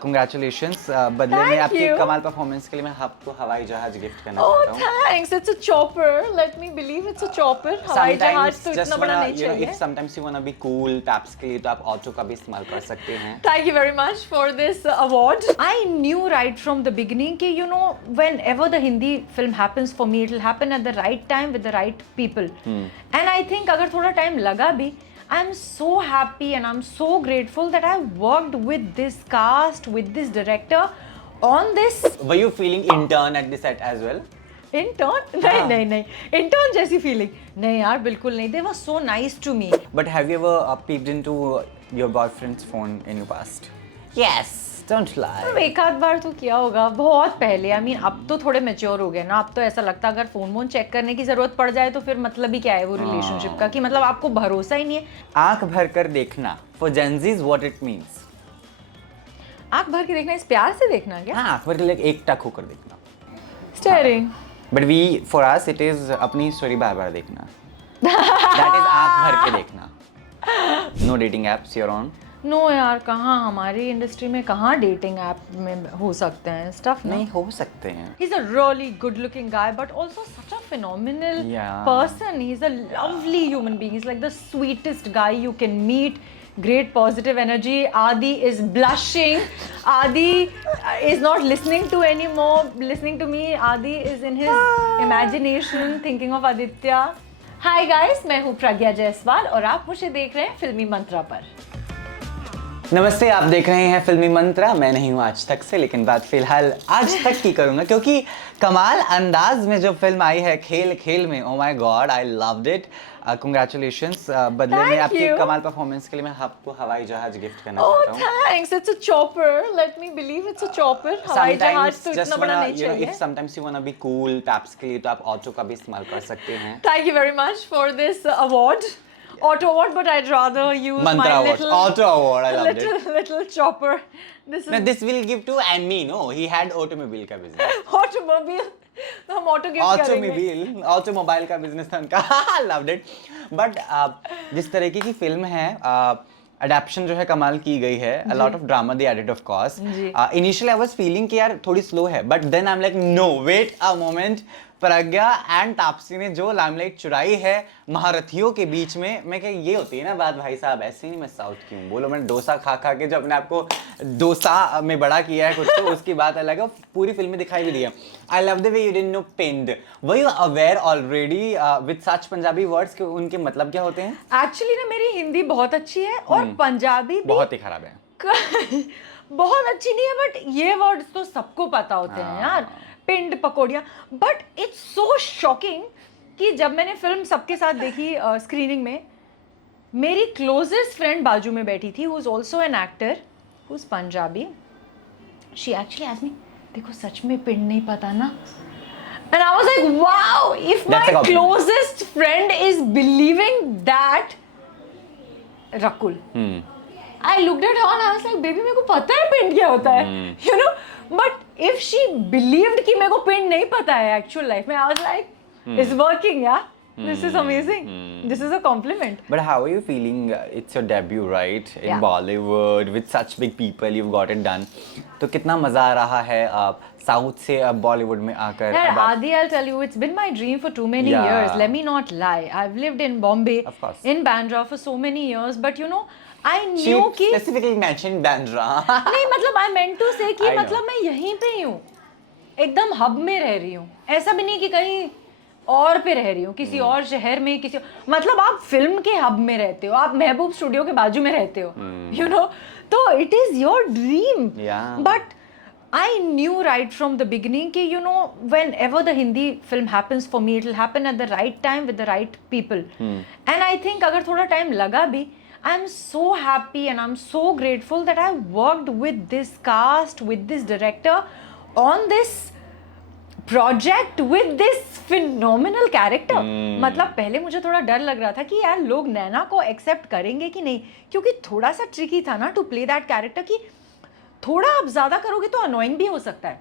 Congratulations. बदले में आपकी कमाल परफॉर्मेंस के लिए मैं आपको हवाई जहाज गिफ्ट करना चाहता हूँ. Oh, thanks. It's a chopper. Let me believe it's a chopper. हवाई जहाज तो इतना बड़ा नहीं चाहिए. If sometimes you wanna be cool, taps के लिए तो आप ऑटो का भी इस्तेमाल कर सकते हैं. Thank you very much for this award. I knew right from the beginning कि whenever the Hindi film happens for me, it'll happen at the right time with the right people. And I think अगर थोड़ा time लगा भी, I'm so happy and I'm so grateful that I worked with this cast, with this director on this. Were you feeling intern at the set as well? Intern? नहीं. Intern जैसी feeling. नहीं यार, बिल्कुल नहीं. They were so nice to me. But have you ever peeped into your boyfriend's phone in your past? Yes. Don't lie. एक आध बार तो किया होगा, बहुत पहले. I mean, अब तो थोड़े मैच्योर हो गए ना. अब तो ऐसा लगता है अगर फोन चेक करने की जरूरत पड़ जाए तो फिर मतलब ही क्या है वो रिलेशनशिप का, कि मतलब आपको भरोसा ही नहीं है. आंख भर कर देखना for Gen Z's what it means. आंख भर के देखना इस प्यार से देखना क्या? हाँ, आंख भर के एक टक होकर देखना. Staring. But for us it is अपनी स्टोरी बार-बार देखना. That is आंख भर के देखना. No dating apps you're on. No यार, कहाँ हमारी इंडस्ट्री में कहाँ डेटिंग ऐप में हो सकते हैं स्टफ. नहीं हो सकते हैं. He's a really good looking guy but also such a phenomenal person. He's a lovely human being. He's like the sweetest guy you can meet. Great positive energy. Adi is blushing. Adi is not listening to me. Adi is in his imagination thinking of Aditya. Hi guys, मैं हूँ प्रज्ञा जायसवाल और आप मुझे देख रहे हैं फिल्मी मंत्रा पर. नमस्ते, आप देख रहे हैं फिल्मी मंत्रा. मैं नहीं हूँ आज तक से, लेकिन बात फिलहाल आज तक की करूंगा क्योंकि कमाल अंदाज में जो फिल्म आई है खेल खेल में, oh my God, I loved it. Congratulations. बदले में आपकी कमाल परफॉर्मेंस के लिए मैं आपको हवाई जहाज गिफ्ट करना चाहता हूँ. Oh, thanks. It's a chopper. Let me believe it's a chopper. हवाई जहाज तो इतना बड़ा नहीं चाहिए. If sometimes you wanna be cool, taps के लिए तो आप ऑटो का भी इस्तेमाल कर सकते हैं. Thank you very much for this award. Auto award, but I'd rather use Mantra my award. Auto award. I loved it. Little chopper. This will give to and me. No, he had automobile का business. Automobile. तो हम auto gift करेंगे. Automobile का business था उनका. Loved it. But जिस तरीके की फिल्म है, अडैप्शन जो है कमाल की गई है. A lot of drama they added of course. Initially I was feeling कि यार थोड़ी स्लो है, but then I am like no, wait a moment. Pragya and Taapsee ने जो लाइमलाइट चुराई है महारथियों के बीच में, मैं क्या ये होती है ना बात भाई साहब, ऐसे नहीं मैं साउथ की हूँ. बोलो मैंने डोसा खा के जो अपने आप को डोसा में बड़ा किया है कुछ तो उसकी बात अलग है. पूरी फिल्म में दिखाई भी दिया. I love the way you didn't know pind. Were you aware already with such Punjabi words के उनके मतलब क्या होते हैं? एक्चुअली ना मेरी हिंदी बहुत अच्छी है और पंजाबी भी बहुत ही खराब है. बहुत अच्छी नहीं है, बट ये वर्ड्स तो सबको पता होते हैं यार. पिंड पकौड़ियाँ. बट इट्स सो शॉकिंग कि जब मैंने फिल्म सबके साथ देखी स्क्रीनिंग में, मेरी क्लोजेस्ट फ्रेंड बाजू में बैठी थी, who is also an actor, who is Punjabi. She actually asked me, देखो सच में पिंड नहीं पता ना. And I was like wow, if my closest friend is believing that. Rakul, I looked at her and I was like, baby मेरे को पता है पिंड क्या होता है, you know. But if she believed कि मेरे को पिंड नहीं पता है actual life में, I was like, it's working, yeah. This is amazing. This is a compliment. But how are you feeling? It's your debut, right? In Bollywood with such big people, you've got it done. तो कितना मजा आ रहा है south से बॉलीवुड में आकर? Adi, I'll tell you, it's been my dream for too many years. Let me not lie. I've lived in Bombay, in Bandra for so many years, but you know, I knew कि specifically mentioned Bandra. नहीं मतलब I meant to say कि मतलब मैं यहीं पे ही हूँ, एकदम हब में रह रही हूँ. ऐसा भी नहीं कि कहीं और पे रह रही हूँ, किसी और शहर में, किसी मतलब आप फिल्म के हब में रहते हो, आप महबूब स्टूडियो के बाजू में रहते हो, you know. तो it is your dream. But I knew right from the beginning कि you know whenever the Hindi film happens for me, it'll happen at the right time with the right people. And I think अगर थोड़ा time लगा भी, I'm so happy and I'm so grateful that I worked with this cast, with this director on this project with this phenomenal character. मतलब पहले मुझे थोड़ा डर लग रहा था कि यार लोग नैना को एक्सेप्ट करेंगे कि नहीं, क्योंकि थोड़ा सा ट्रिकी था ना टू प्ले दैट कैरेक्टर, कि थोड़ा आप ज़्यादा करोगे तो अनोइंग भी हो सकता है,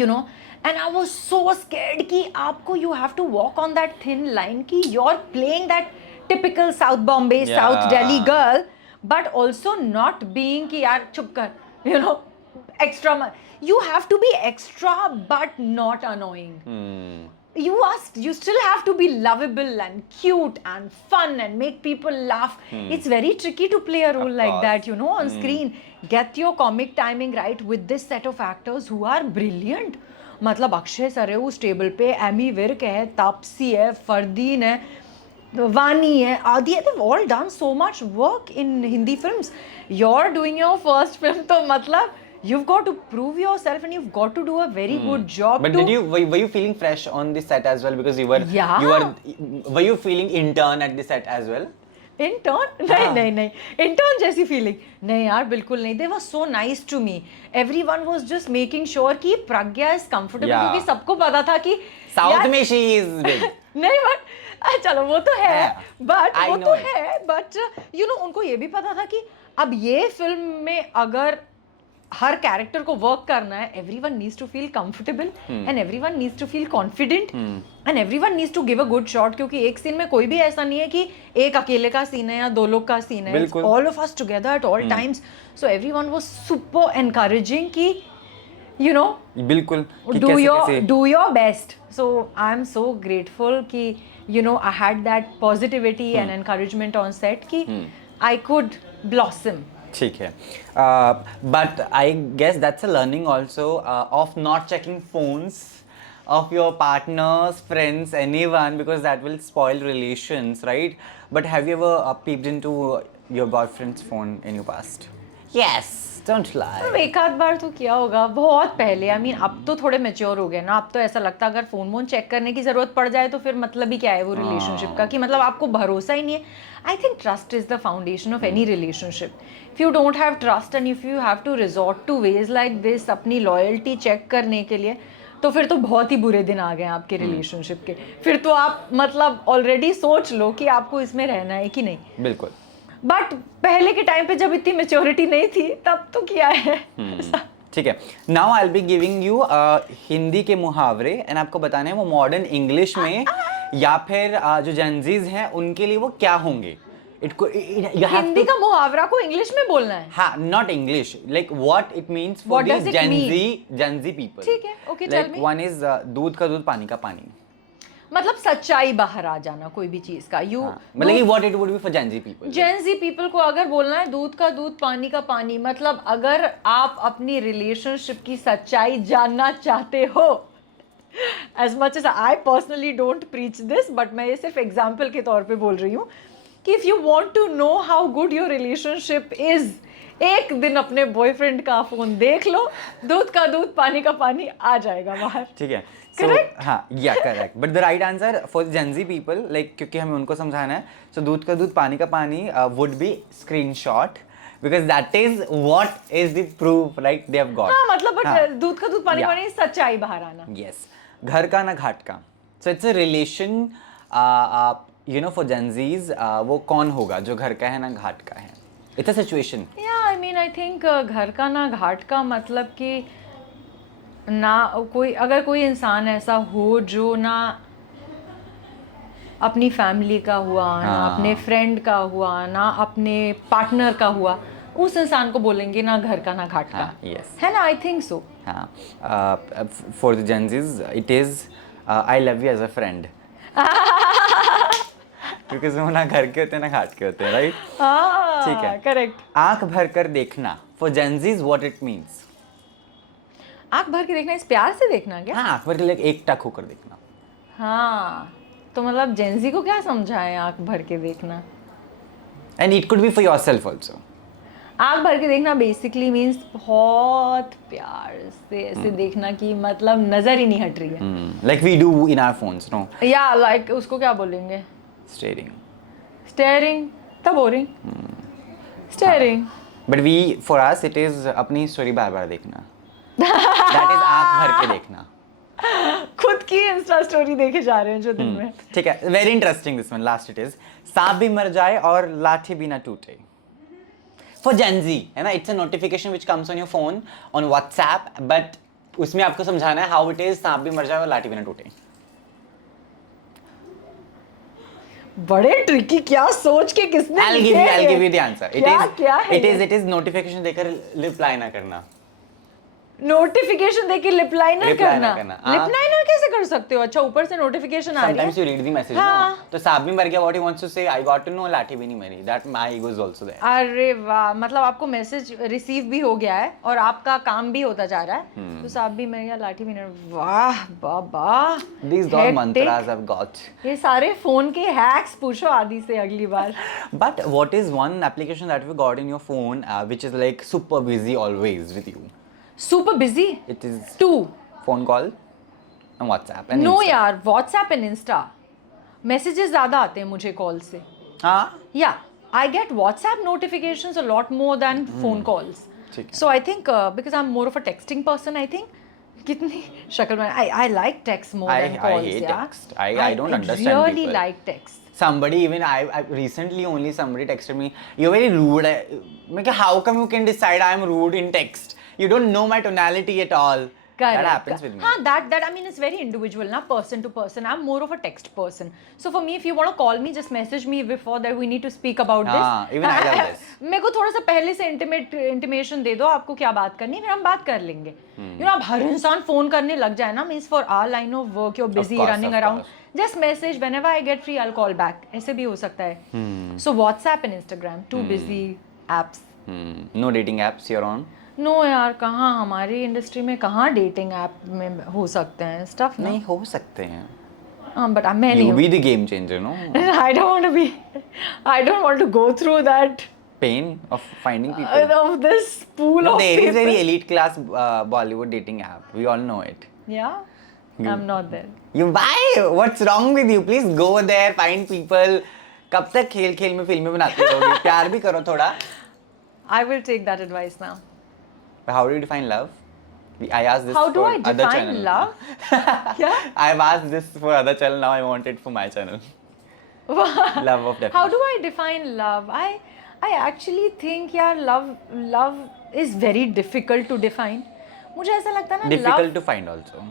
you know. And I was so scared कि आपको you have to walk on that thin line कि you're playing that typical South Bombay, South Delhi girl, but also not being कि यार चुप कर, you know, extra. You have to be extra but not annoying. You still have to be lovable and cute and fun and make people laugh. It's very tricky to play a role like that, you know, on screen. Get your comic timing right with this set of actors who are brilliant. मतलब Akshay sir है उस table पे, Amy Virk है, तापसी है, फरदीन है, वानी है, आदि है. They've all done so much work in Hindi films. You're doing your first film, तो मतलब you've got to prove yourself and you've got to do a very good job. But were you feeling fresh on the set as well, because you were you feeling intern at the set as well? Intern? नहीं intern जैसी feeling नहीं यार, बिल्कुल नहीं. They were so nice to me. Everyone was just making sure कि प्रज्ञा is comfortable, क्योंकि सबको पता था कि South में she is big. नहीं but चलो वो तो है, but you know, उनको ये भी पता था कि अब ये फिल्म में अगर हर कैरेक्टर को वर्क करना है, everyone needs to feel comfortable and everyone needs to feel confident and everyone needs to give a good shot, क्योंकि एक सीन में कोई भी ऐसा नहीं है कि एक अकेले का सीन है या दो लोग का सीन है. It's all of us together at all times. So everyone was super encouraging कि you know, बिल्कुल do your best. So I'm so grateful कि you know, I had that positivity and encouragement on set कि I could blossom. ठीक है, but I guess that's a learning also of not checking phones of your partners, friends, anyone, because that will spoil relations, right? But have you ever peeped into your boyfriend's phone in your past? Yes, don't lie. एक आध बार तो किया होगा, बहुत पहले. I mean, अब तो थोड़े मैच्योर हो गए ना. अब तो ऐसा लगता है अगर फोन चेक करने की जरूरत पड़ जाए तो फिर मतलब ही क्या है वो रिलेशनशिप का, कि मतलब आपको भरोसा ही नहीं है. I think trust is the foundation of any relationship. If you don't have trust and if you have to resort to ways like this अपनी loyalty check करने के लिए, तो फिर तो बहुत ही बुरे दिन आ गए आपके रिलेशनशिप के. फिर तो आप मतलब ऑलरेडी सोच लो कि आपको इसमें रहना है कि नहीं. बिल्कुल. बट पहले के टाइम पे जब इतनी मेच्योरिटी नहीं थी तब तो किया है. ठीक है. Now I will be giving you Hindi के मुहावरे एंड आपको बताना है वो मॉडर्न इंग्लिश में या फिर जो जेनजीज हैं उनके लिए वो क्या होंगे. हिंदी का मुहावरा को इंग्लिश में बोलना है. हाँ, not English, like what it means for the Gen Z people. ठीक है, okay, tell me. One is दूध का दूध पानी का पानी. मतलब सच्चाई बाहर आ जाना कोई भी चीज का. मतलब कि what it would be for Gen Z people. Gen Z people को अगर बोलना है दूध का दूध पानी का पानी, मतलब अगर आप अपनी रिलेशनशिप की सच्चाई जानना चाहते हो, as much as I personally don't preach this, but मैं ये सिर्फ एग्जाम्पल के तौर पे बोल रही हूँ कि if you want to know how good your relationship is, एक दिन अपने बॉयफ्रेंड का फोन देख लो, दूध का दूध पानी का पानी आ जाएगा बाहर. ठीक है. Correct? हाँ, yeah, correct. But the right answer for Gen Z people, like क्योंकि हमें उनको समझाना है, so दूध का दूध पानी का पानी would be screenshot, because that is what is the proof, right? They have got. हाँ, मतलब but दूध का दूध पानी का पानी सच्चाई बाहर आना. Yes. घर का ना घाट का. So it's a relation, you know, for Gen Zs, वो कौन होगा जो घर का है ना घाट का है. It's a situation. Yeah, I mean, I think घर का ना घाट का मतलब कि ना कोई, अगर कोई इंसान ऐसा हो जो ना अपनी फैमिली का हुआ, ना अपने फ्रेंड का हुआ, ना अपने पार्टनर का हुआ, उस इंसान को बोलेंगे ना घर का ना घाट का. Yes. है ना? I think so. For the Gen Zs it is I love you as a friend. क्योंकि वो ना घर के होते हैं ना घाट के होते हैं, राइट? ठीक है, करेक्ट. आंख भर कर देखना for Gen Zs what it means. आंख भर के देखना इस प्यार से देखना क्या? हाँ, आंख भर के एक टक होकर देखना. हाँ, तो मतलब जेनजी को क्या समझा है आंख भर के देखना? And it could be for yourself also. आंख भर के देखना बेसिकली मींस बहुत प्यार से ऐसे देखना कि मतलब नजर ही नहीं हट रही है. Like we do in our phones, no? या लाइक उसको क्या बोलेंगे? स्टेयरिंग. स्टेयरिंग तो boring. Staring. But we for us it is अपनी स्टोरी बार-बार देखना. दैट इज आंख भर के देखना. खुद की इंस्टा स्टोरी देखे जा रहे हैं जो दिन में. ठीक है, very interesting this one. Last it is सांप भी मर जाए और लाठी भी ना टूटे. For Gen Z, है ना, it's a notification which comes on your phone on WhatsApp, but उसमें आपको समझाना है how it is सांप भी मर जाए और लाठी भी ना टूटे. बड़े ट्रिकी, क्या सोच के किसने I'll give you the answer. क्या है It is notification देकर reply ना करना. नोटिफिकेशन देके लिप लाइनर Lip करना. liner करना, लिप हाँ. लाइनर कैसे कर सकते हो? अच्छा, ऊपर से नोटिफिकेशन आ रही है. Sometimes you read the message, हाँ. no? तो साहब भी मर गया, what he wants to say, I got to know, लाठी भी नहीं मरी. That my ego is also there. अरे वाह, मतलब आपको मैसेज रिसीव भी हो गया है और आपका काम भी होता जा रहा है. तो साहब भी मर गया, लाठी भी नहीं. वाह बाबा. These God mantras I've got. ये सारे फोन के हैक्स पूछो आदि से अगली बार. But what is one application that you got in your phone which is like super busy always with you? Super busy. It is 2. phone call and WhatsApp and no Insta. यार, WhatsApp and Insta. Messages ज्यादा आते हैं मुझे call से. हाँ. Yeah I get WhatsApp notifications a lot more than phone calls. ठीक है. So I think because I am more of a texting person, I think. कितनी शक्ल में I like text more than I calls. hate yeah text. I don't understand really people. Like text. Somebody even I recently only somebody texted me, you're very rude. मैं क्या, how come you can decide I'm rude in text? You don't know my tonality at all. That happens with me. हाँ, that I mean it's very individual, ना, person to person. I'm more of a text person. So for me, if you want to call me, just message me before that we need to speak about this. हाँ, even I love this. मेरे को थोड़ा सा पहले से intimation दे दो, आपको क्या बात करनी है, फिर हम बात कर लेंगे. You know, अब हर इंसान फोन करने लग जाए ना, means for our line of work, you're busy running around. Just message whenever I get free, I'll call back. ऐसे भी हो सकता है. So WhatsApp and Instagram, two busy apps. No dating apps you're on? No यार, कहाँ हमारी industry में कहाँ डेटिंग ऐप में हो सकते हैं स्टफ. नहीं हो सकते हैं. हाँ, बट मैं नहीं. You be the game changer, no? I don't want to be. I don't want to go through that Pain of finding people. of this pool No, of there is people. very elite class Bollywood dating app. We all know it. Yeah, I'm not there. You why? What's wrong with you? Please go there, find people. कब तक खेल खेल में फिल्में बनाते रहोगे? प्यार भी करो थोड़ा. I will take that advice now. How do you define love? I asked this How do for I other define channel. love? Yeah. I've asked this for other channel. Now I want it for my channel. Love of definition. How do I define love? I actually think यार love is very difficult to define. मुझे ऐसा लगता है ना, Difficult to find also.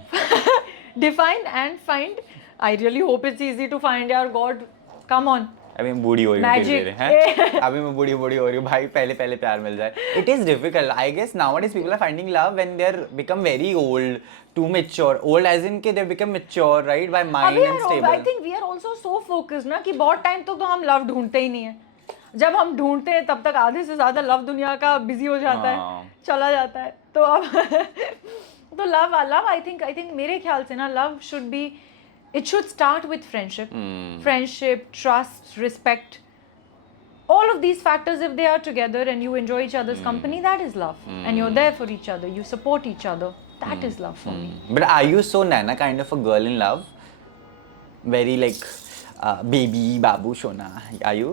define and find. I really hope it's easy to find. यार God, come on. अभी मैं बूढ़ी हो रही हूँ Magic. धीरे धीरे, हैं? अभी मैं बूढ़ी हो रही हूँ भाई. पहले प्यार मिल जाए. It is difficult. I guess nowadays people are finding love when they're become very old, too mature. Old as in के they become mature, right? By mind and stable. I think we are also so focused ना कि बहुत time तक तो हम love ढूंढते ही नहीं है. जब हम ढूंढते हैं तब तक आधे से ज्यादा लव दुनिया का बिजी हो जाता है, चला जाता है. तो अब तो लव आई थिंक मेरे ख्याल से ना, love should be, it should start with friendship, trust, respect. All of these factors, if they are together and you enjoy each other's company, that is love. And you're there for each other, you support each other. That is love for me. But are you so Nana kind of a girl in love? Very like baby, babu, shona. Are you?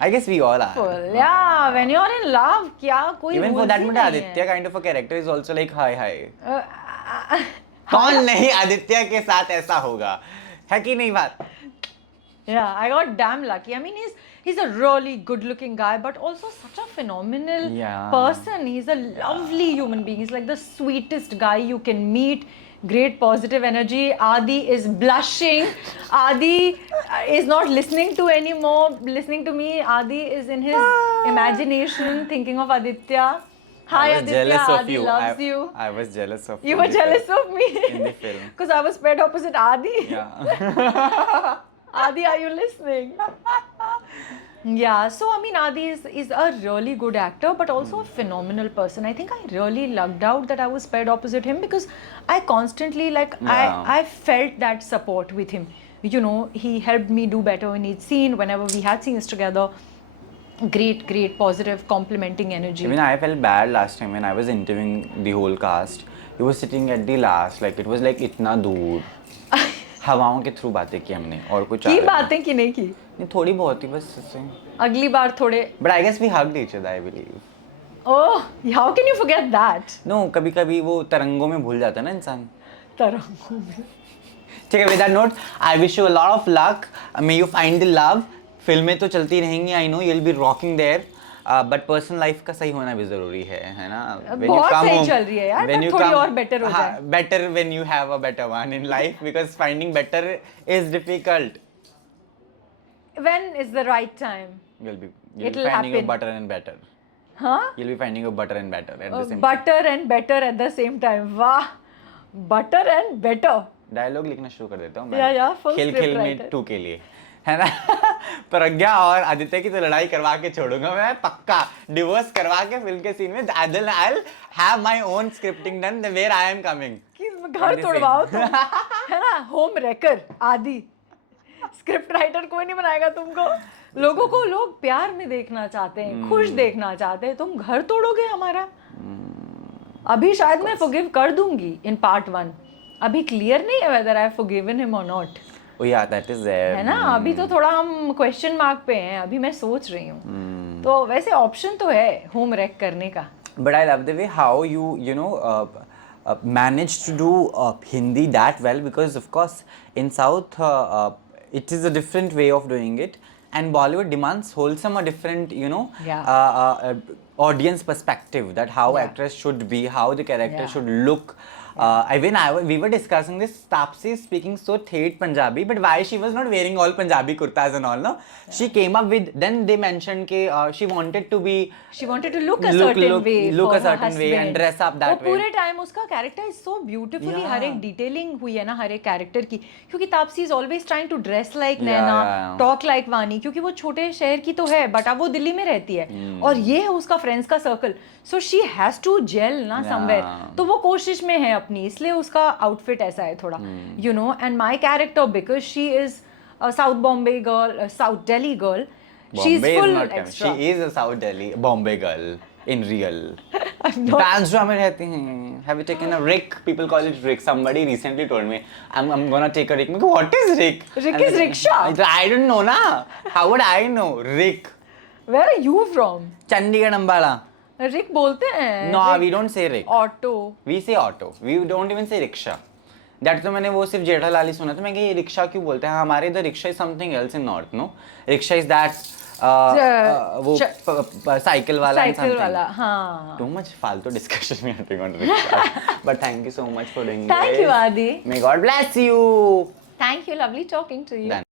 I guess we all are. Well, yeah, when you're in love, क्या कोई Even for rules that he matter, नहीं है. Aditya kind of a character is also like hi. Uh, कौन नहीं आदित्य के साथ ऐसा होगा, है कि नहीं बात? Yeah, I got damn lucky. I mean, he's a really good-looking guy, but also such a phenomenal person. He's a lovely human being. He's like the sweetest guy you can meet. Great positive energy. Adi is blushing. Adi is not listening to me. Adi is in his imagination, thinking of Aditya. Hi Aditya, Adi loves you. I was jealous of you. You were jealous of me? In the film. Because I was paired opposite Adi. Yeah. Adi, are you listening? Yeah, so I mean, Adi is a really good actor, but also a phenomenal person. I think I really lucked out that I was paired opposite him, because I constantly, I felt that support with him. You know, he helped me do better in each scene, whenever we had scenes together. Great, positive, complimenting energy. Even I felt bad last time when I was interviewing the whole cast. He was sitting at the last, like it was like इतना दूर. हवाओं के through बातें की हमने, और कुछ की बातें की नहीं की. नहीं, थोड़ी बहुत ही बस ऐसे. अगली बार थोड़े. But I guess we hugged each other, I believe. Oh, how can you forget that? No, कभी-कभी वो तरंगों में भूल जाता है ना इंसान. तरंगों में. ठीक है, with that note, I wish you a lot of luck. May you find the love. फिल्में तो चलती रहेंगी, I know you'll be rocking there. But personal life का सही होना भी जरूरी है ना? बहुत सही चल रही है यार, but थोड़ी और better हो जाए. Better when you have a better one in life, because finding better is difficult. when is the right time? You'll be It'll finding your happen. butter and better. Huh? You'll be finding your butter and better at the same time. Butter and better at the same time. वाह, butter and better. Dialogue लिखना शुरू कर देता हूँ Yeah, full खेल script खेल में writer. 2 के लिए, है ना? प्रज्ञा और आदित्य की तो लड़ाई करवा के छोड़ूंगा मैं पक्का, डिवोर्स करवा के फिल्म के सीन में I'll have my own scripting done where I am coming. कि घर तोड़वाओ तो, है ना? होम रेकर आदि, स्क्रिप्ट राइटर कोई नहीं बनाएगा तुमको. लोगों को लोग प्यार में देखना चाहते हैं, खुश देखना चाहते हैं, तुम घर तोड़ोगे हमारा. अभी शायद मैं forgive कर दूंगी in part 1. अभी क्लियर नहीं है whether I have forgiven him or not. Oh yeah, that is there. है ना? अभी तो थोड़ा हम क्वेश्चन मार्क पे हैं, अभी मैं सोच रही हूँ. तो वैसे ऑप्शन तो है होम रेक करने का. But I love the way how you know managed to do Hindi that well, because of course in South it is a different way of doing it, and Bollywood demands wholesome a different, you know, audience perspective, that how actress should be, how the character should look. We were discussing this. Taapsee is speaking so thick Punjabi, but why she was not wearing all Punjabi kurtas and all? No, she came up with. Then they mentioned that she wanted to be. She wanted to look a certain way. Look for a certain her way and husband. dress up that way. वो पूरे time उसका character is so beautifully, हर एक detailing हुई है ना हर एक character की, क्योंकि Taapsee is always trying to dress like Naina, talk like Vani, क्योंकि वो छोटे शहर की तो है बट अब वो दिल्ली में रहती है और ये है उसका फ्रेंड्स का circle, so she has to gel ना समवेयर. तो वो कोशिश में है अपनी, इसलिए उसका आउटफिट ऐसा है थोड़ा, you know. And my character, because she is south Bombay girl, south Delhi girl, she is full extra. She is a South Delhi Bombay girl in real. Banjra में रहती हैं. Have you taken a Rick? People call it Rick. Somebody recently told me I'm gonna take a Rick. मैं what is Rick? Rick is rickshaw. I don't know ना. How would I know Rick? Where are you from? Chandigarh Ambala. रिक बोलते हैं. No, we don't say Rick. Auto. We say auto. We don't even say rickshaw. That तो मैंने वो सिर्फ जेठालाल ही सुना था. मैं ये रिक्शा क्यों बोलते हैं? हमारे इधर rickshaw is something else in north, no? Rickshaw is that वो साइकिल वाला. साइकिल वाला, हाँ. Too much फालतू discussion we are doing on rickshaw. But thank you so much for doing this. Thank you, Adi. May God bless you. Thank you, lovely talking to you.